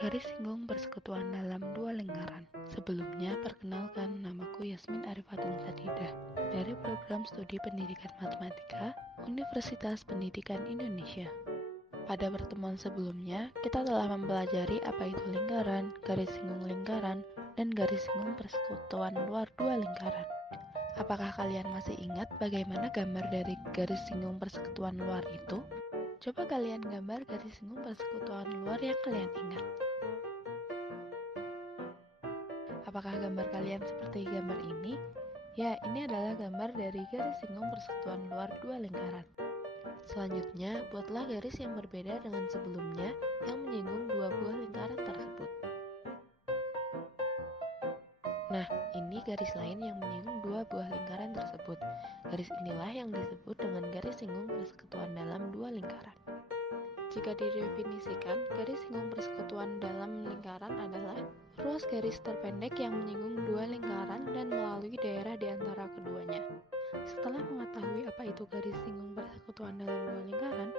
Garis singgung persekutuan dalam dua lingkaran. Sebelumnya, perkenalkan, namaku Yasmin Arifatun Sadidah dari Program Studi Pendidikan Matematika Universitas Pendidikan Indonesia. Pada pertemuan sebelumnya, kita telah mempelajari apa itu lingkaran, garis singgung lingkaran, dan garis singgung persekutuan luar dua lingkaran. Apakah kalian masih ingat bagaimana gambar dari garis singgung persekutuan luar itu? Coba kalian gambar garis singgung persekutuan luar yang kalian ingat. Apakah gambar kalian seperti gambar ini? Ya, ini adalah gambar dari garis singgung persekutuan luar dua lingkaran. Selanjutnya, buatlah garis yang berbeda dengan sebelumnya yang menyinggung dua buah lingkaran tersebut. Nah, ini garis lain yang menyinggung dua buah lingkaran tersebut. Garis inilah yang disebut dengan garis singgung persekutuan dalam dua lingkaran. Jika didefinisikan, garis singgung persekutuan dalam lingkaran adalah ruas garis terpendek yang menyinggung dua lingkaran dan melalui daerah di antara keduanya. Setelah mengetahui apa itu garis singgung persekutuan dalam dua lingkaran,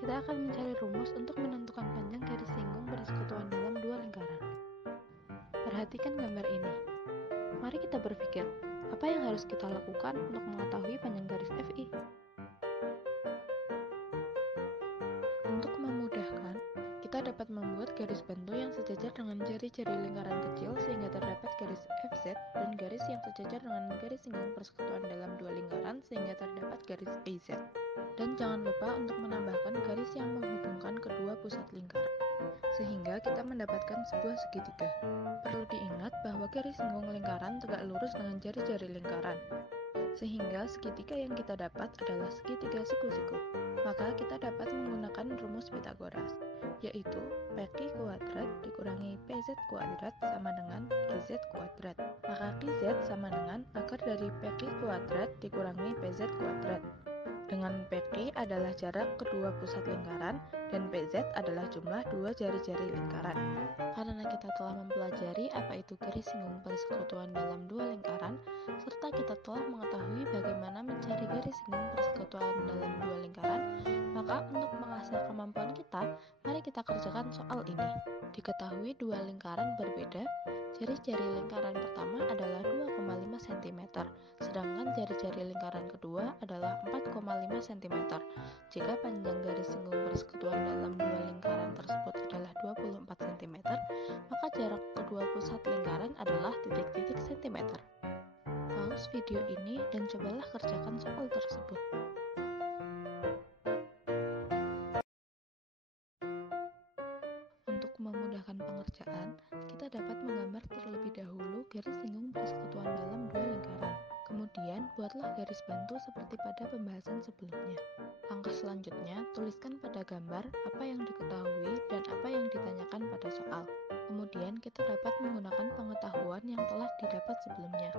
kita akan mencari rumus untuk menentukan panjang garis singgung persekutuan dalam dua lingkaran. Perhatikan gambar ini. Mari kita berpikir, apa yang harus kita lakukan untuk mengetahui panjang garis FI? Untuk memudahkan, kita dapat membuat garis bantu yang sejajar dengan jari-jari lingkaran kecil sehingga terdapat garis FZ dan garis yang sejajar dengan garis singgung persekutuan dalam dua lingkaran sehingga terdapat garis AZ. Dan jangan lupa untuk menambahkan garis yang menghubungkan kedua pusat lingkaran, sehingga kita mendapatkan sebuah segitiga. Perlu diingat bahwa garis singgung lingkaran tegak lurus dengan jari-jari lingkaran, sehingga segitiga yang kita dapat adalah segitiga siku-siku. Maka kita dapat menggunakan rumus Pythagoras, yaitu PQ kuadrat dikurangi PZ kuadrat sama dengan QZ kuadrat. Maka QZ sama dengan akar dari PQ kuadrat dikurangi PZ kuadrat. Dengan PQ adalah jarak kedua pusat lingkaran dan PZ adalah jumlah dua jari-jari lingkaran. Karena kita telah mempelajari apa itu garis singgung persekutuan dalam dua lingkaran, serta kita telah mengetahui bagaimana mencari garis singgung persekutuan dalam dua lingkaran, maka untuk mengasah kemampuan kita, mari kita kerjakan soal ini. Diketahui dua lingkaran berbeda, jari-jari lingkaran pertama adalah 2,5 cm, sedangkan jari-jari lingkaran kedua adalah 4,5 cm. Jika panjang garis singgung persekutuan dalam dua lingkaran tersebut adalah 24 cm, maka jarak kedua pusat lingkaran adalah titik-titik cm. Pause video ini dan cobalah kerjakan soal tersebut. Untuk memudahkan pengerjaan, kita dapat menggambar terlebih dahulu garis singgung persekutuan dalam dua lingkaran. Kemudian, buatlah garis bantu seperti pada pembahasan sebelumnya. Langkah selanjutnya, tuliskan pada gambar apa yang diketahui dan apa yang ditanyakan pada soal. Kemudian, kita dapat menggunakan pengetahuan yang telah didapat sebelumnya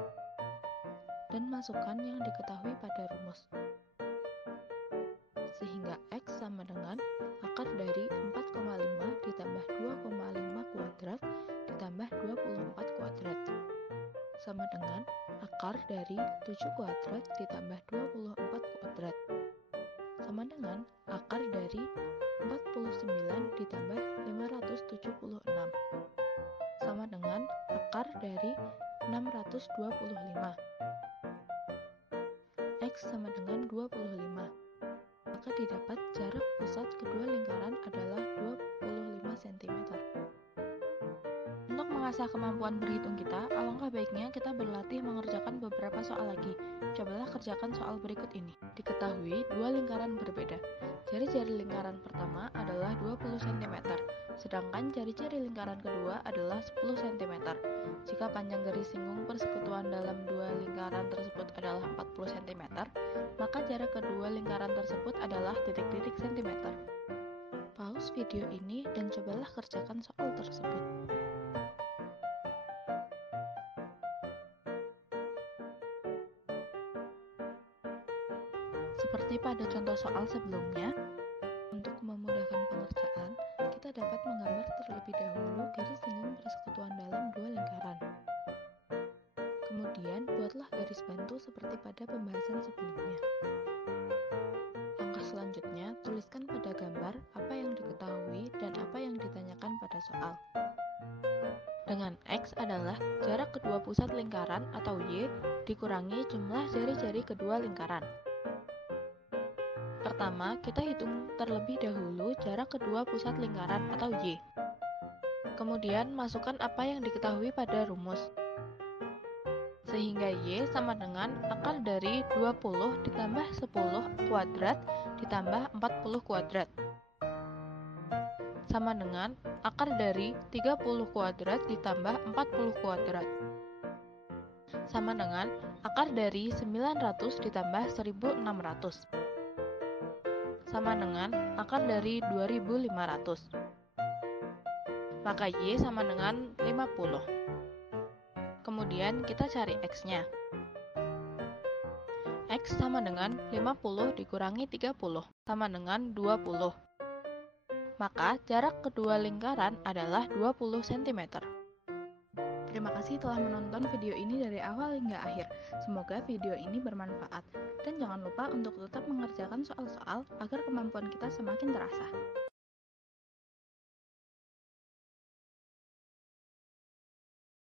dan masukkan yang diketahui pada rumus. Sehingga X sama dengan akar dari 4,5 ditambah 2,5 kuadrat ditambah 24 kuadrat sama dengan akar dari 7 kuadrat ditambah 24 kuadrat sama dengan akar dari 49 ditambah 576 sama dengan akar dari 625. X sama dengan 25. Maka didapat jarak pusat kedua lingkaran adalah 25 cm. Untuk mengasah kemampuan berhitung kita, alangkah baiknya kita berlatih mengerjakan beberapa soal lagi. Cobalah kerjakan soal berikut ini. Diketahui dua lingkaran berbeda. Jari-jari lingkaran pertama adalah 20 cm, sedangkan jari-jari lingkaran kedua adalah 10 cm. Jika panjang garis singgung persekutuan dalam dua lingkaran tersebut adalah 40 cm, maka jarak kedua lingkaran tersebut adalah titik-titik cm. Pause video ini dan cobalah kerjakan soal tersebut. Seperti pada contoh soal sebelumnya, untuk memudahkan pengerjaan, kita dapat menggambar terlebih dahulu garis singgung persekutuan dalam dua lingkaran. Kemudian, buatlah garis bantu seperti pada pembahasan sebelumnya. Langkah selanjutnya, tuliskan pada gambar apa yang diketahui dan apa yang ditanyakan pada soal. soal. Dengan X adalah jarak kedua pusat lingkaran atau Y dikurangi jumlah jari-jari kedua lingkaran. Pertama, kita hitung terlebih dahulu jarak kedua pusat lingkaran atau Y. Kemudian, masukkan apa yang diketahui pada rumus. Sehingga Y sama dengan akar dari 20 ditambah 10 kuadrat ditambah 40 kuadrat. Sama dengan akar dari 30 kuadrat ditambah 40 kuadrat. Sama dengan akar dari 900 ditambah 1600. Sama dengan akar dari 2500. Maka Y sama dengan 50. Kemudian kita cari X-nya. X sama dengan 50 dikurangi 30, sama dengan 20. Maka jarak kedua lingkaran adalah 20 cm. Terima kasih telah menonton video ini dari awal hingga akhir. Semoga video ini bermanfaat. Dan jangan lupa untuk tetap mengerjakan soal-soal agar kemampuan kita semakin terasa.